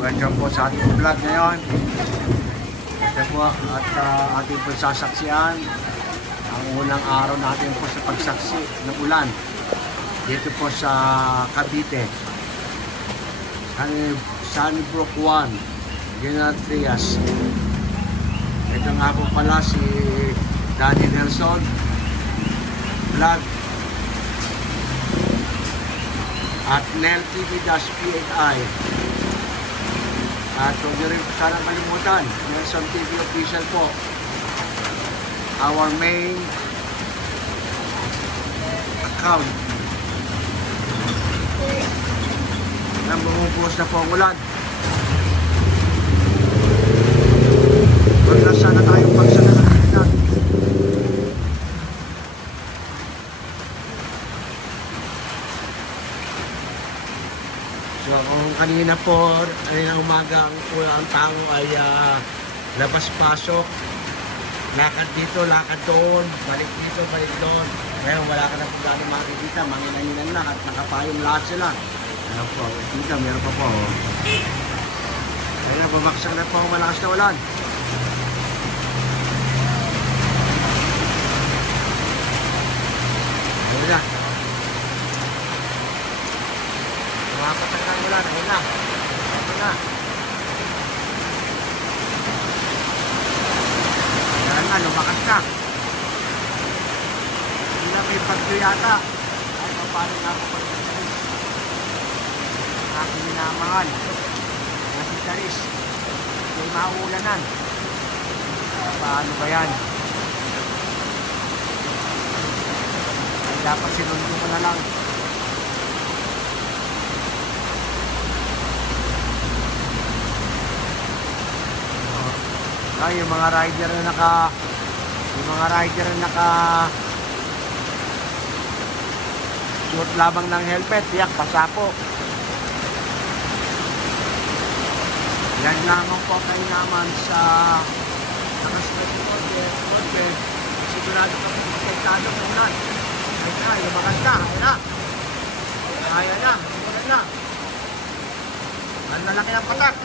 Welcome po sa ating vlog ngayon. Ito po at ating po sasaksihan ang unang araw natin po sa pagsaksi ng ulan dito po sa Cavite, Sunnybrook 1, General Trias. Ito nga po pala si Danny Nelson vlog at Nel TV-PNI. At huwag nyo rin sana kalimutan, Nelson TV official po, our main account. Nang bumubuhos na po ang ulan. Huwag na sana tayong pagsana ng Pilipinas. So kung kanina po, kanina umaga ang tao ay labas-pasok, lakad dito, lakad doon, balik dito, balik doon. Ngayon wala ka na po gano'ng makikita, manginahinan na at nakapayong lahat sila. Ayan po, dito meron pa po. Ayan, bumaksak na po ang malakas na ulan. Ayan na. Mapatak ang ulan, ayun na. Ayun na. Ayan na, lumakas na. Hindi na may pagyo yata. Ay, paano nga po pag-taris? Aking minamahal. Kasi taris. May mauulanan. Paano ba yan? Ay, dapat sinundo ko na lang. Ay, yung mga rider na suot labang ng helmet, tiyak, basa po. Yan lamang po kayo naman sa nakaswerte po, sigurado ka po protektado sa ulan. Ay na, lumakas na, ayun na, lumakas na. Ang lalaki ng patak.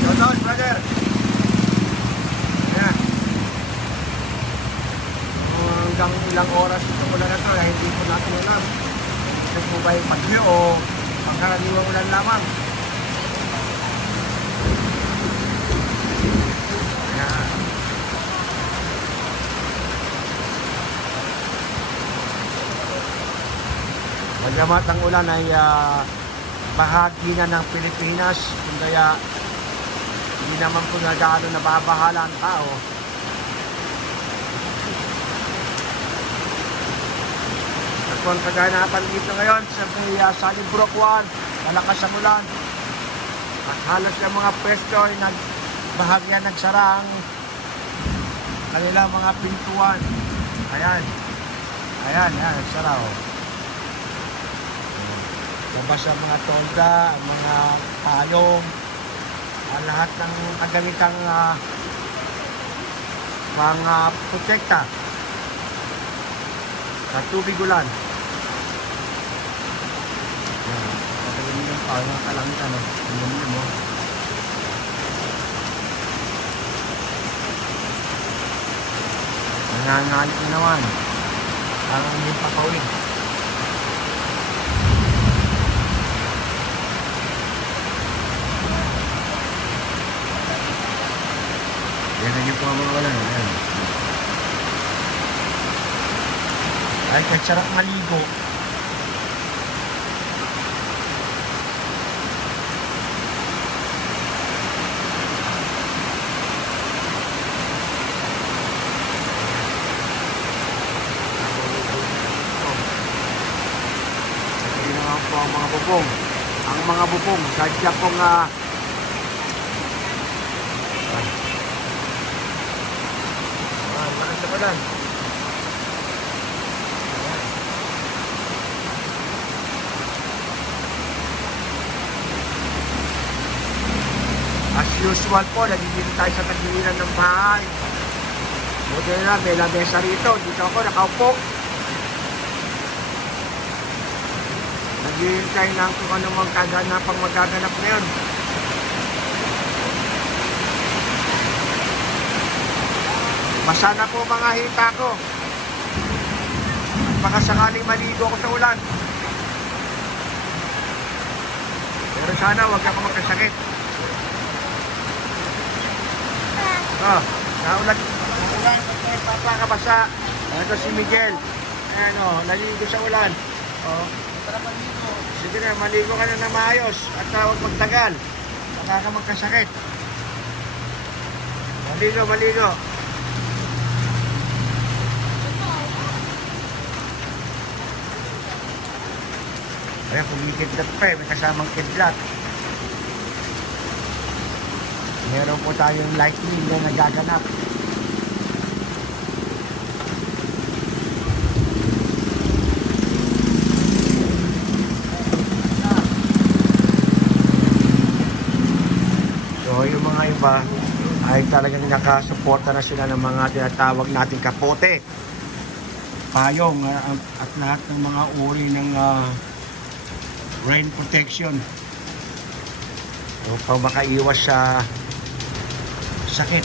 Shoutout, brother. Ayan. Hanggang ilang oras itong ulan na ito, hindi po natin alam. Ito po ba yung pagyo o pagkaraniwang ulan lamang? Ayan. Bagamat ang ulan ay bahagi na ng Pilipinas, kung kaya hindi naman po na gaano nababahala ang tao. At kung kaganapan dito ngayon sa Sunnybrook 1, malakas ang ulan. At halos yung mga pwesto ay bahagyan nagsara ang kanilang mga pintuan. Ayan. Ayan, nagsara o. Labas ang mga tolda, ang mga payong, lahat ng kagamitang mga protekta sa tubig ulan. Pagkagalin ng payong kalangit, tingnan mo. Nangangalit na naman. Parang hindi papawid. Yan na yung po mga wala. Ay, kahit sarap maligo. Ito naman po ang mga bubong. Ang mga bubong, sadya pong malas na ulan. As usual po, nagiging tayo sa tagiliran ng bahay. Buti na, may lamesa rito. Dito ako nakaupo. Naghihintay lang kung ano mang kaganapang magaganap ngayon. Basa na po mga hita ko. At baka sakaling maligo ako sa ulan. Pero sana huwag ako magkasakit. Naulan, papakabasa. Ito si Miguel. Ayan naligo sa ulan. Tara maligo. Sige na, maligo ka na na maayos. At huwag magtagal. Baka ka magkasakit. Maligo, maligo. Ayan, kumikidlat pa may kasamang kidlat. Meron po tayong lightning na nagaganap. So yung mga iba ay talagang nakasuporta na sila ng mga tinatawag nating kapote, payong at lahat ng mga uri ng rain protection upang makaiwas sa sakit.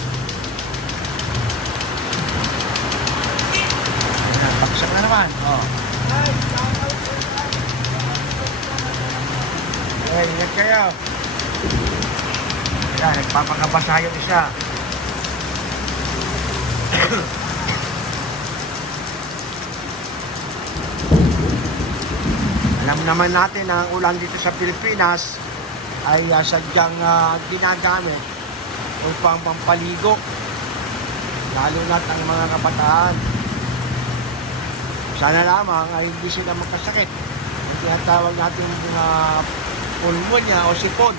Paksak na naman. Ingat kayo. Ayan, nagpapakabasa yung isa. Alam naman natin na ang ulan dito sa Pilipinas ay sadyang ginagamit upang pampaligo, lalo na ang mga kabataan. Sana lamang ay hindi sila magkasakit. Ang tinatawag natin mga pulmonya o sipon.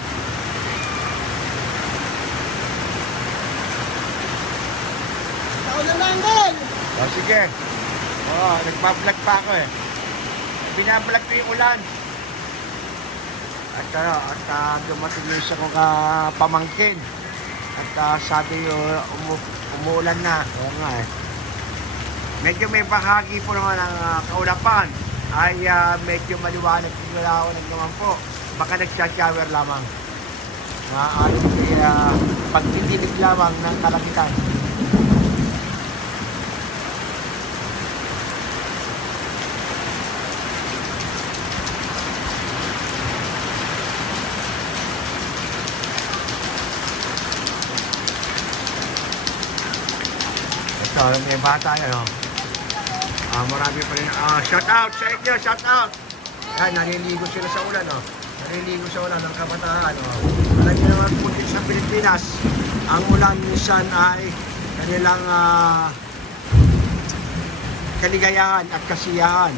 Naulan na, Angel! Sige. Nagpa-vlog pa ako eh. Binablog ko yung ulan. At dumating yung isa kong pamangkin. At sabi umuulan na. Oo nga eh. Medyo may bahagi po naman ng kaulapan. Ay medyo maliwanag. Maliwanag naman po. Baka nagsa-shower lamang. Maaaring pagtitinig lamang ng kalangitan. So, may bata yan, marami pa rin. Shout out sa inyo, shout out. Yan, naliligo sila sa ulan, Naliligo sa ulan ng kabataan, Alam niyo naman po dito sa Pilipinas, ang ulan minsan ay kanilang kaligayahan at kasiyahan.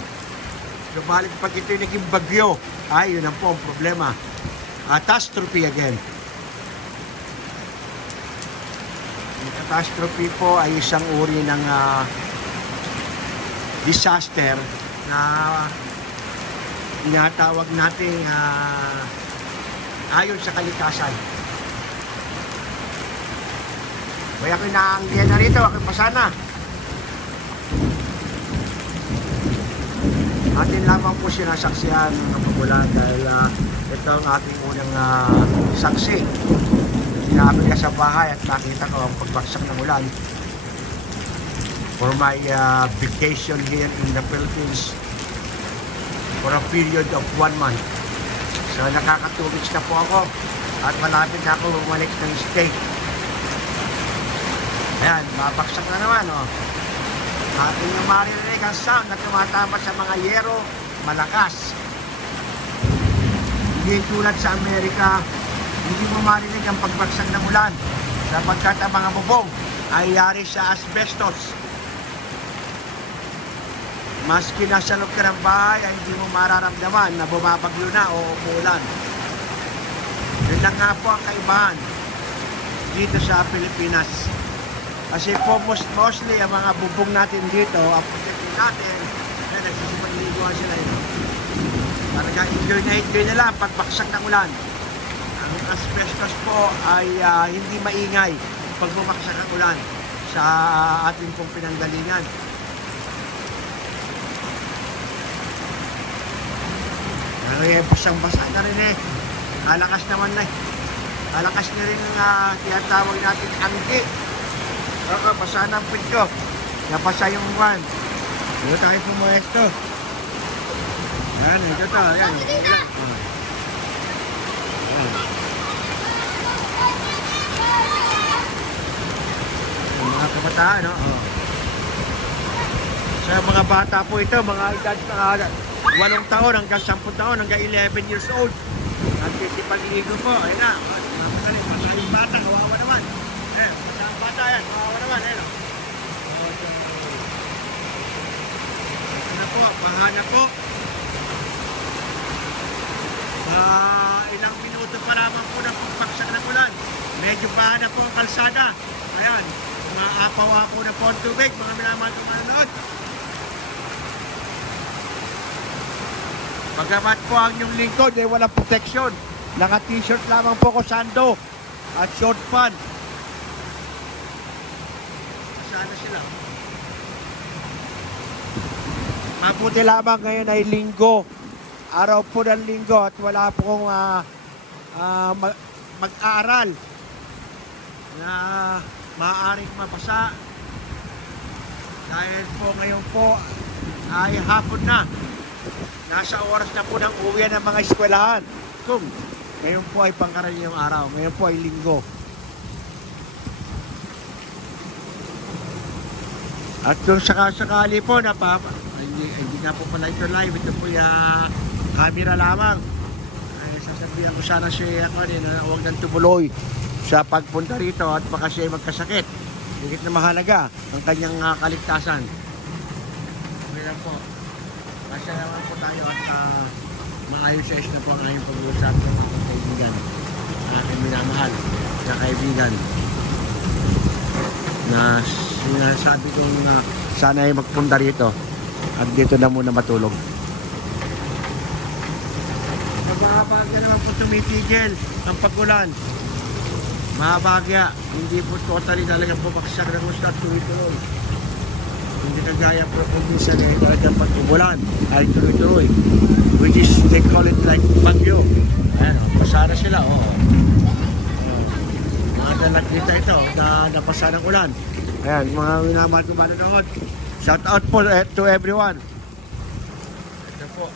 Subalit pag ito'y naging bagyo, ay yun ang po ang problema. Catastrophe again. Catastrophe po ay isang uri ng disaster na tinatawag natin ayon sa kalikasan. Kaya ako'y naanggihan na rito, ako'y pasana. Atin lamang po sinasaksihan ng pagulan dahil ito ang ating unang saksi. Sinabi ka sa bahay at nakita ko ang pagbagsak ng ulan for my vacation here in the Philippines for a period of 1 month. So nakaka-2 weeks na po ako at malapit na ako bumalik ng state. Ayan, mabagsak na naman Ating yung maririnig ang sound na tumatapat sa mga yero, malakas. Hindi tulad sa Amerika, hindi mo marinig ang pagbagsak ng ulan sapagkat ang mga bubong ay yari sa asbestos. Maski nasa loob ka ng bahay ay hindi mo mararamdaman na bumabagyo na o umuulan. Yun lang nga po ang kaibahan dito sa Pilipinas. Kasi po mostly ang mga bubong natin dito, ang pagdating natin, ay nagsisipag-liguan sila Talaga enjoy nila pagbagsak ng ulan. Ang asbestos po ay hindi maingay pag bumaksak ang ulan sa ating pong pinanggalingan. Ay, basang-basa na rin eh. Alakas naman na. Alakas na rin ang tinatawag natin angki. Oo, basa na ang pinto. Napasa yung one. Dito tayo pumuesto. Yan, ito to. Yan. Yan. Yung mga kabataan, no? Oh. Sa mga bata po ito, mga edad na 8 taon hanggang 10 taon hanggang 11 years old. Nagtitipag-ligo po. Ayun na. Mga magaling. Masaling bata. Kawawa naman. Eh, masaling bata yan. Kawawa naman. Ayun. Ito na po. Baha na po. Ilang minuto pa lamang po ng pagbagsak ng ulan. Medyo baha na po ang kalsada. Ayan. Mga apaw-apaw na po ang tubig. Mga minamahal kong manonood. Pagamat po ang inyong lingkod ay walang proteksyon. Naka-t-shirt lamang po ko sando at short pant. Sana sila. Mabuti lamang ngayon ay linggo. Araw po ng linggo at wala po kong mag-aaral na maaaring mabasa. Dahil po ngayon po ay hapon na. Nasa oras na po ng uwian ng mga eskwelahan. Kung ngayon po ay pangkaraniwang araw, ngayon po ay linggo. At kung sakasakali po na hindi na po pala ito live, ito po yung camera lamang. Ay, sasabihan ko sana siya na huwag nang tumuloy sa pagpunta rito at baka siya ay magkasakit. Higit na mahalaga ang kanyang kaligtasan. Okay lang po. Masya naman po tayo at maayos na po ang aming pag-uusap ng mga kaibigan. Aking minamahal na kaibigan. Na sinasabi kong sana ay magpunta rito at dito na muna matulog. Mababagya naman po tumitigil ang pag-ulan. Mababagya. Hindi po totally talagang bumagsak ng gusto at tuloy-tuloy. Hindi kagaya po kung minsan ay talagang pag-umulan ay tuloy-tuloy. Which is, they call it like bagyo. Ayan, pasara sila, oo. Mga dalagkita ito, napasa ng ulan. Ayan, mga minamahal ko manonood. Shout out po to everyone. Ito po.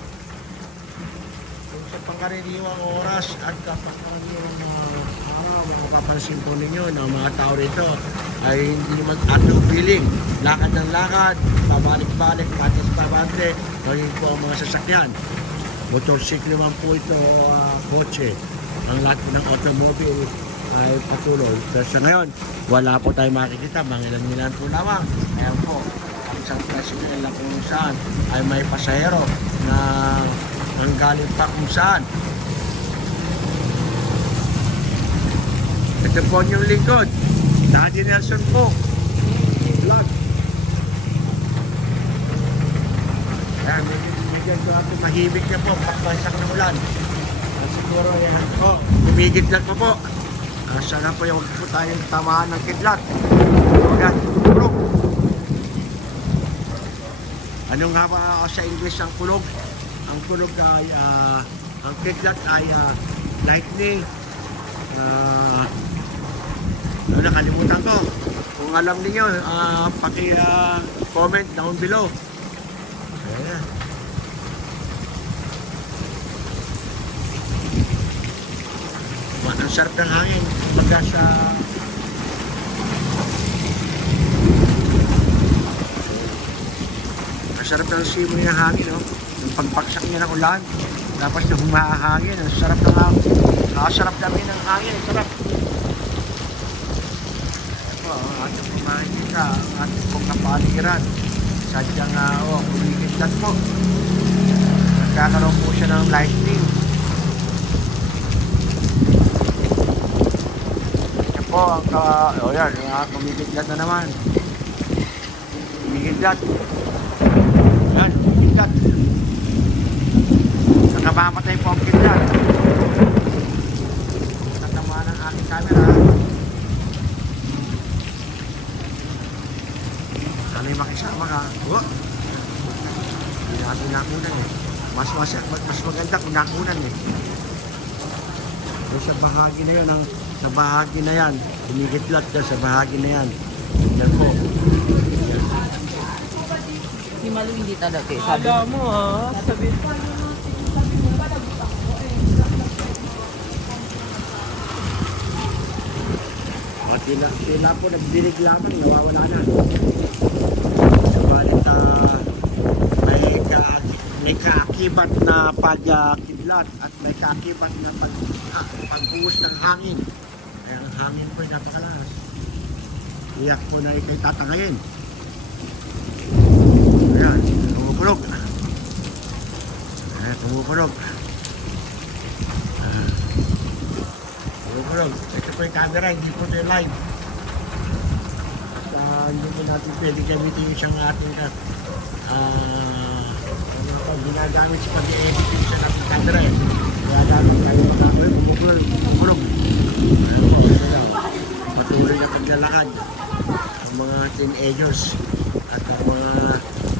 Kung sa pangkaraniwang oras at pangkaraniwang araw, mapapansin po ninyo na mga tao rito ay hindi mag-atong-feeling. Lakad ng lakad, pabalik-balik, patis-pabante, ngayon po ang mga sasakyan. Motorsiklo man po ito, kotse. Ang lahat po ng automobile ay patuloy. Pero sa ngayon, wala po tayo makikita, mangilan-ngilan po lamang. Ayan po, ang isang tricycle na kung saan ay may pasahero na ang galing pa kung saan. Ito po yung lingkod. Nadie Nelson po. Vlog. Ayan, medyo ito mahimik niya po. Pagbasak ng ulan. Siguro yan po. Tumigidlat po po. Sana po yung po tayong tamaan ng kidlat. Ayan, kulog. Anong nga ba sa English ang kulog? Ang kulog ay, ang kidlat ay lightning. Nakalimutan ko. Kung alam niyo, paki-comment down below. Ayan. Ang sarap ng hangin. Pagka sa ang sarap ng simoy ng hangin, no? Yung pagpaksak niya ng ulan. Tapos yung humahangin. Ang sarap ng hangin. Nakasarap namin ng hangin. Ang sarap. Ating pumakikita ang ating pong kapaligiran. Sadyang kumikitlat po. Nagkakaroon po siya ng lightning. Yan po ang yan, kumikitlat na naman. Kumikitlat. Yan, kumikitlat. Nakamamatay po ang kitlat. Natamaan ang aking camera. May makisama ka. Oh. Hindi natin nakunan eh. Mas maganda kung nakunan eh. Doon sa bahagi na yun, sa bahagi na yan, kumikitlat dyan sa bahagi na yan. Yan po. Si Malu hindi talaga eh. Sabi mo ha. Sabi O, tila po nagdirig lamang, nawawala na. Subalit, may kaakibat na pagkidlat at may kaakibat na pagbuhos ng hangin. Kaya ang hangin po ay napakalakas. Iyak po na ikay tatangayin. Ayan, tumukulog. Ayan, tumukulog. Tumukulog. Ito po yung camera, hindi po ito yung live. Hindi po natin pwede gamitin yung isang ating ginagamit sa pag-editing sa ng camera eh. Kaya gamit tayo tumukulog. Ayan po, ito lang. Patuloy na paglalakad ang mga teenagers at ang mga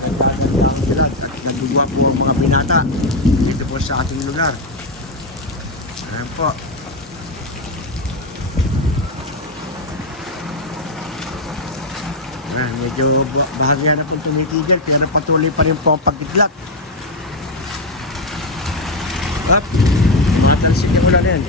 nagdadaan at nagdugwa po ang mga binata dito po sa ating lugar. Ayan po. Ayan, medyo bahagya na po tumitigil pero patuloy pa rin po ang pagkidlat. Up, matansin yung ulan yan.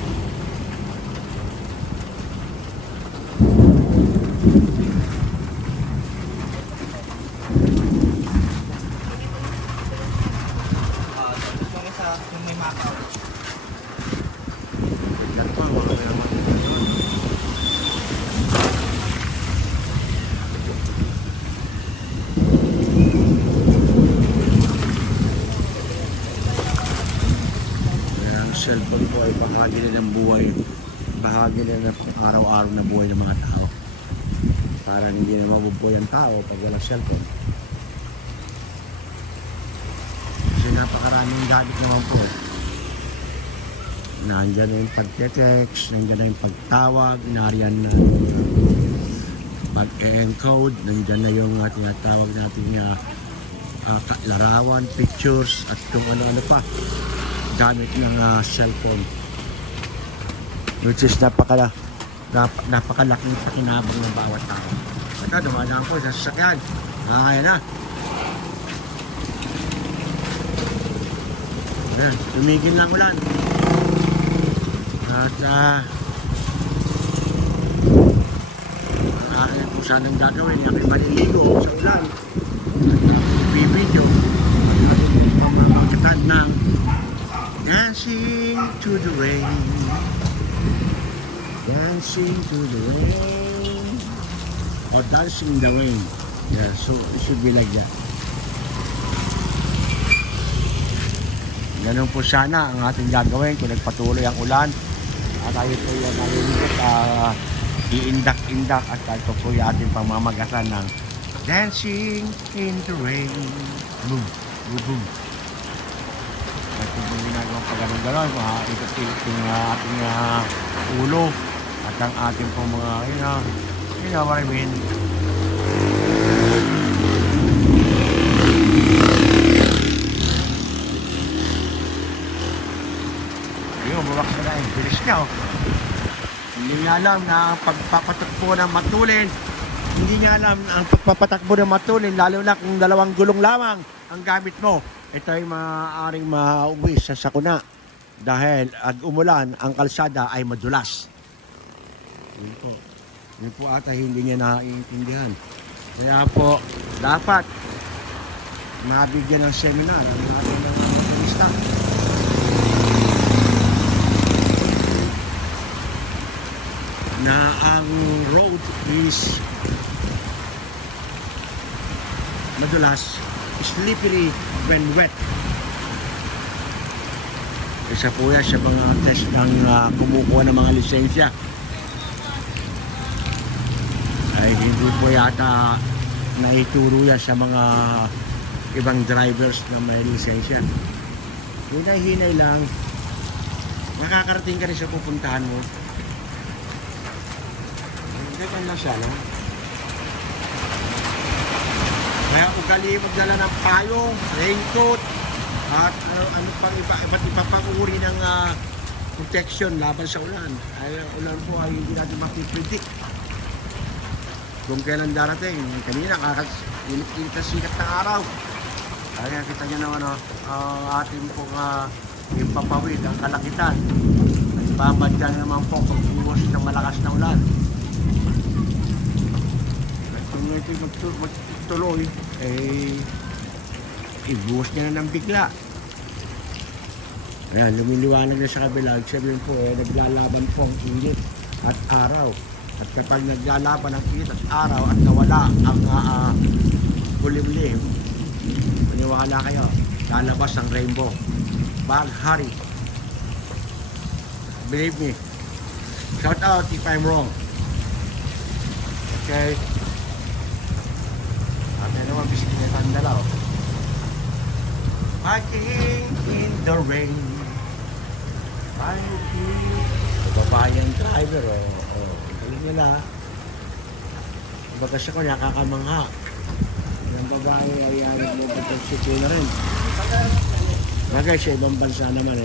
yung isa, yung may makaw. Kidlat pa, mga kailangan. Cellphone po ay bahagi na ng buhay, bahagi na ng araw-araw na buhay ng mga tao. Para hindi na mabubuhay ang tao pag walang cellphone. Kasi napakaraming gadget naman po. Nandiyan na yung pag-text, nandiyan na yung pagtawag, nariyan na pag-encode, nandiyan na yung tinatawag natin larawan, pictures, at kung ano-ano pa. Gamit ng cellphone, which is napakalaking pakinabang ng bawat tao. Ito, dumadaan po sa sasakyan. Kaya na. Ayan, tumigil lang ulan. At akin po sanang gagawin. Aking maliligo sa ulan. At bibidyo. At pamamagitan ng Dancing to the rain, dancing to the rain, or dancing in the rain. Yeah, so it should be like that. Ganun po sana ang ating gagawin kung nagpatuloy ang ulan. At tayo po yung nalilibot, iindak-indak at ito po yung ating pamamagasan ng dancing in the rain. Boom, boom, boom. At kung ginagawang pag-ganon-ganon, ikot-ikot yung ating ulo at ang ating pong mga, you know what I mean. Ayun, bumaks na yung bilis niya. Hindi niya alam na ang pagpapatakbo ng matulin, lalo na kung dalawang gulong lamang ang gamit mo. Ito ay maaaring mauwi sa sakuna dahil ag umulan, ang kalsada ay madulas. Yun po ata hindi niya naiintindihan. Kaya po, dapat mabigyan ng seminar ang ating mga motorista. Na ang road is madulas, slippery when wet. Isa po yan sa mga test ng kumukuha ng mga lisensya. Ay hindi po yata naituro yan sa mga ibang drivers na may lisensya. Hinay-hinay lang, makakarating ka rin sa pupuntahan mo. Ganyan lang siya, no? Kaya ugali magdala ng payong, raincoat, At ano pang iba't iba pang uri ng protection laban sa ulan. Ay, ang ulan po ay hindi natin mapipredict kung kailan darating. Kanina, init-init na sikat ng araw. Kaya kita nyo naman, ang ating pong impapawid, ang kalakitan. Babadya na naman po pag-iwas ng malakas na ulan. At kung ito'y magtuloy, ibuhos niya na ng bigla. Ayan, lumiliwanag na sa kabila. Sabihin po, naglalaban po ang init at araw. At kapag naglalaban ang init at araw at nawala ang kulimlim, maniwala kayo, lalabas ang rainbow. Baghari. Believe me. Shout out if I'm wrong. Okay. At naman bisikleta ang dalaw. Hiking in the rain. Hiking. Babayang driver, galing nila. Baga siya ko nakakamangha. Yung babae ay nagpapagsipo na rin. Bagay sa ibang bansa naman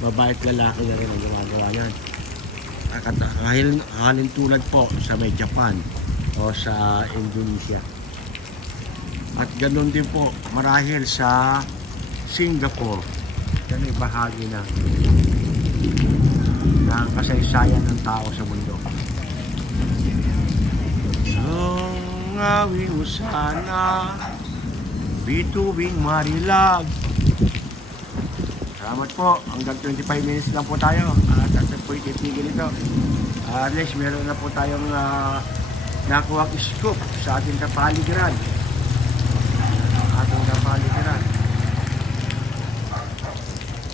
babae at lalaki na rin ang gumagawa yan. Halin tulad po sa may Japan o sa Indonesia. At ganoon din po marahil sa Singapore. Yan ay bahagi na ng kasaysayan ng tao sa mundo. Ang awin mo sana bituing marilag. Salamat po. Hanggang 25 minutes lang po tayo. At po itigil ito. At least meron na po tayong nakuha scoop sa ating kapaligiran. Ating kapaligiran.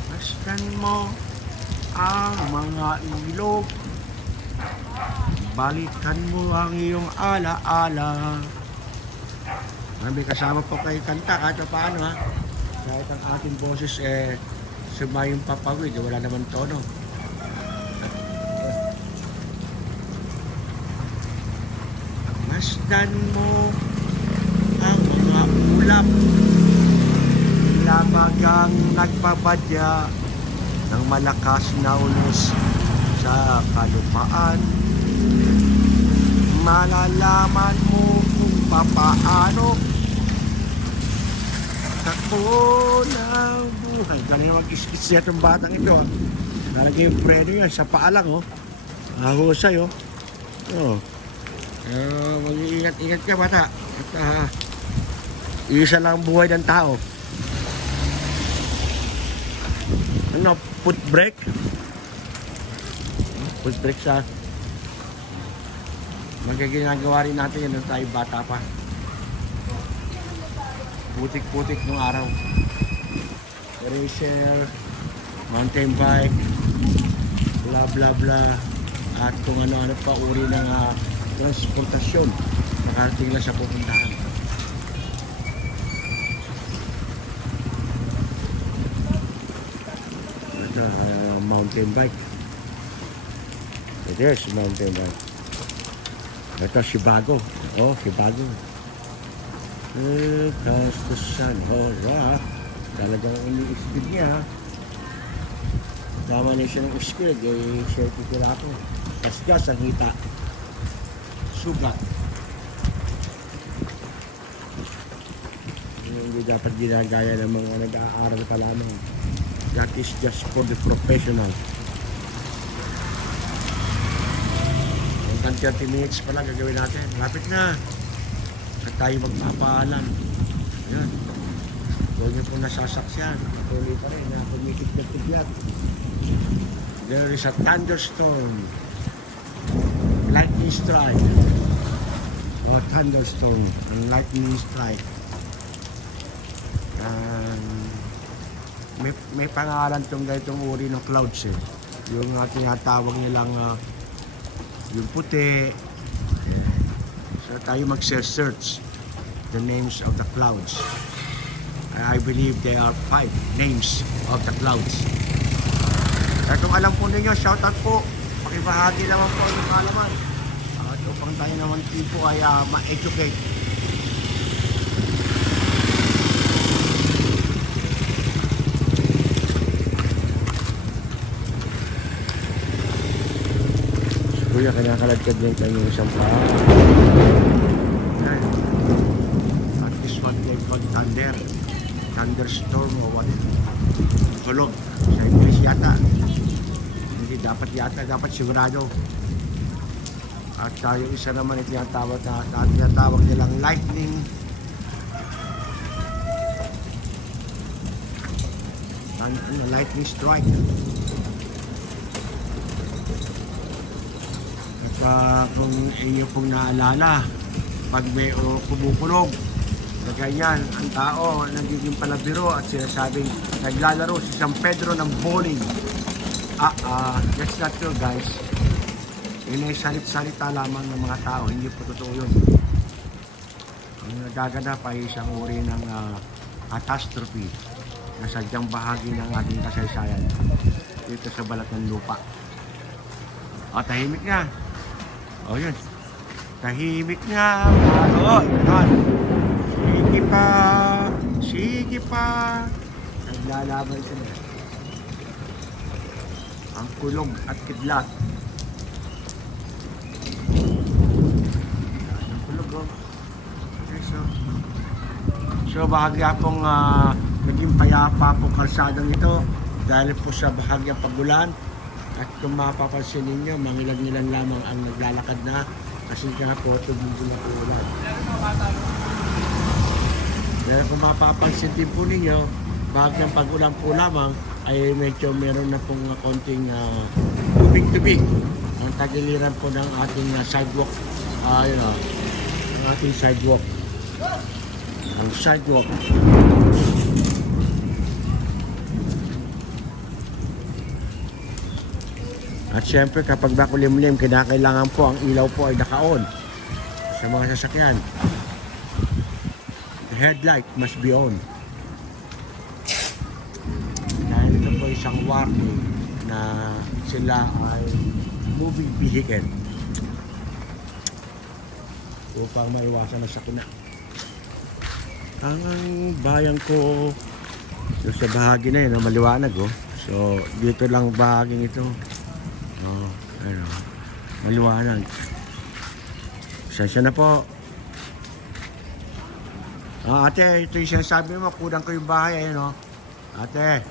Masdan mo ang mga ilog. Balikan mo ang iyong alaala. May kasama po kayo kanta kahit paano ha. Kahit ang ating boses sumayong papawid, wala naman tono. Masdan mo ang mga ulap. Lamagang nagpabadya ng malakas na unos sa kalupaan. Malalaman mo kung papaano takbo ng buhay. Ganun yung mag-iskis niya itong batang ito. Talaga yung preno yan sa paa lang. Husay. Mag-iingat-ingat ka bata. At isa lang ang buhay ng tao. Ano? Foot brake? Foot brake sa magaginagawa rin natin yan nung tayo bata pa. Putik-putik nung araw. Racer, mountain bike, bla bla bla, at kung ano-ano pa uri ng transportasyon nakarating lang sa pupuntahan. Ito, mountain bike. It is mountain bike. Ito, Shibago. Shibago. Because the sun, talagang ini-speed niya. Tama na siya ng speed, share titila ako. Kasgas ang hita. Sugat. Hindi dapat ginagaya ng mga nag-aaral pa lamang. That is just for the professional. Hanggang 30 minutes pa lang gagawin natin. Lapit na. At tayo magpapaalam. Yan. Huwag niyo po nasasaksyan. Tuloy pa rin na pumikit na tiglat. There is a thunderstorm. Lightning strike. O thunderstorm. And lightning strike. May pangalan tong ganitong uri ng clouds Yung tinatawag nilang yung puti. So tayo mag-search the names of the clouds. I believe there are 5 names of the clouds. Kaya kung alam po ninyo, shoutout po. Pakibahagi naman po yung kalaman. At upang tayo naman tipo ay ma-educate. kuya, kinakaladkad din kayo yung isang paa. Ayan. At this one day pag thunder. Thunderstorm o what? Kulog. Sa English yata. Hindi dapat yata, dapat sigurado. At yung isa naman ito yung tinatawag nilang lightning. Lightning strike. At kung inyo pong naalala, pag may kumukulog, na ganyan, ang tao nagiging palabiro at sinasabing naglalaro sa San Pedro ng bowling. That's not true, guys. Yun ay salit-salita lamang ng mga tao, hindi po totoo yun. Ang nagaganap ay isang uri ng catastrophe na sadyang bahagi ng ating kasaysayan dito sa balat ng lupa. Tahimik nga. Yun. Tahimik nga. Yun. Sige pa. Naglalaban sila. Ang kulog at kidlat. Ang kulog, oh. Okay, so bahagya pong naging payapa po kalsadang ito dahil po sa bahagyang pagulan. At kung mapapansin ninyo, mangilan-ngilan lamang ang naglalakad na kasi nga po tumigil na ulan. Dahil kung mapapansin din po ninyo, bahagyang pagulan po lamang ay medyo meron na pong konting tubig-tubig ang tagiliran po ng ating sidewalk. Ang ating sidewalk. Ang sidewalk. At syempre kapag makulimlim, kinakailangan po ang ilaw po ay naka-on sa mga sasakyan. The headlight must be on. Dahil ito po isang warning na sila ay moving vehicle upang maiwasan na sakuna. Ang bayan ko sa bahagi na yun, maliwanag oh. So dito lang bahaging ito. Maliwanag. Sensya na po. Ate, ito yung sinasabi mo, kulang ko yung bahay, ayun, Ate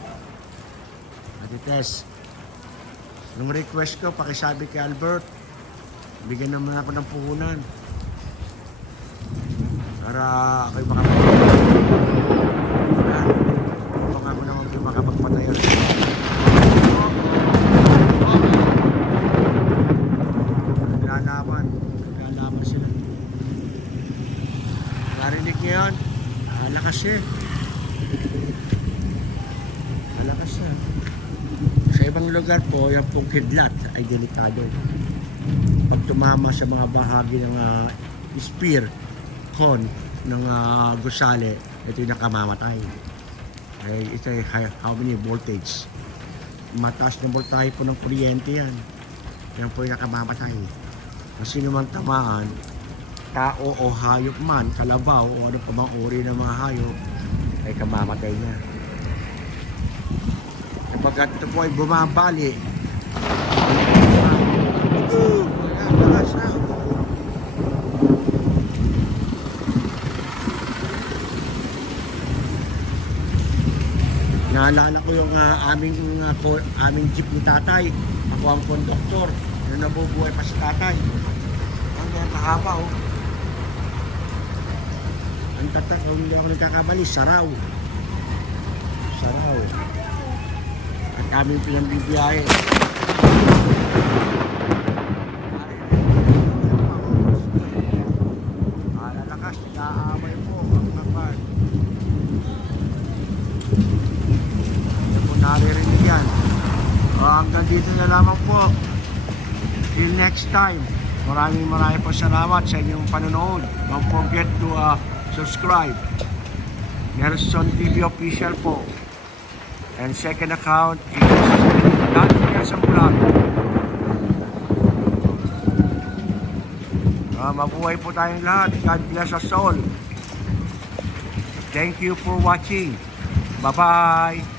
Tess, nung request ko, pakisabi kay Albert, bigyan naman ako ng puhunan para ako'y makapagpatayan. Baka ako naman kayo makapagpatayan. Naglalaban sila. Narinig niyo yun? Malakas eh. Malakas na. Sa ibang lugar po, yung pong kidlat ay delikado. Pag tumama sa mga bahagi ng spear, cone, ng gusali, ito yung nakamamatay. Ito ay how many voltage? Mataas na voltahe po ng kuryente yan. Yan po yung nakamamatay. Kasi naman tamaan, tao o hayop man, kalabaw o ano pa mang uri ng mga hayop, ay kamamatay na. Kapag ito po ay bumabali, lakas na. Naalala ko yung aming jeep ni tatay. Ako ang konduktor. Yung nabubuhay pa si tatay. Ang kaya kahaba oh. Ang tatak, kung hindi ako nagkakamali, Saraw. At aming pinambibiyahe. Lalakas, nag-aaway po ang kapal. Hindi po naririnig yan. Hanggang dito na lamang po. Till next time. Maraming po salamat sa inyong panonood. Don't forget to subscribe. Nelson TV Official po. And second account is God Bless ang Vlog. Mabuhay po tayong lahat. God bless us all. Thank you for watching. Bye-bye.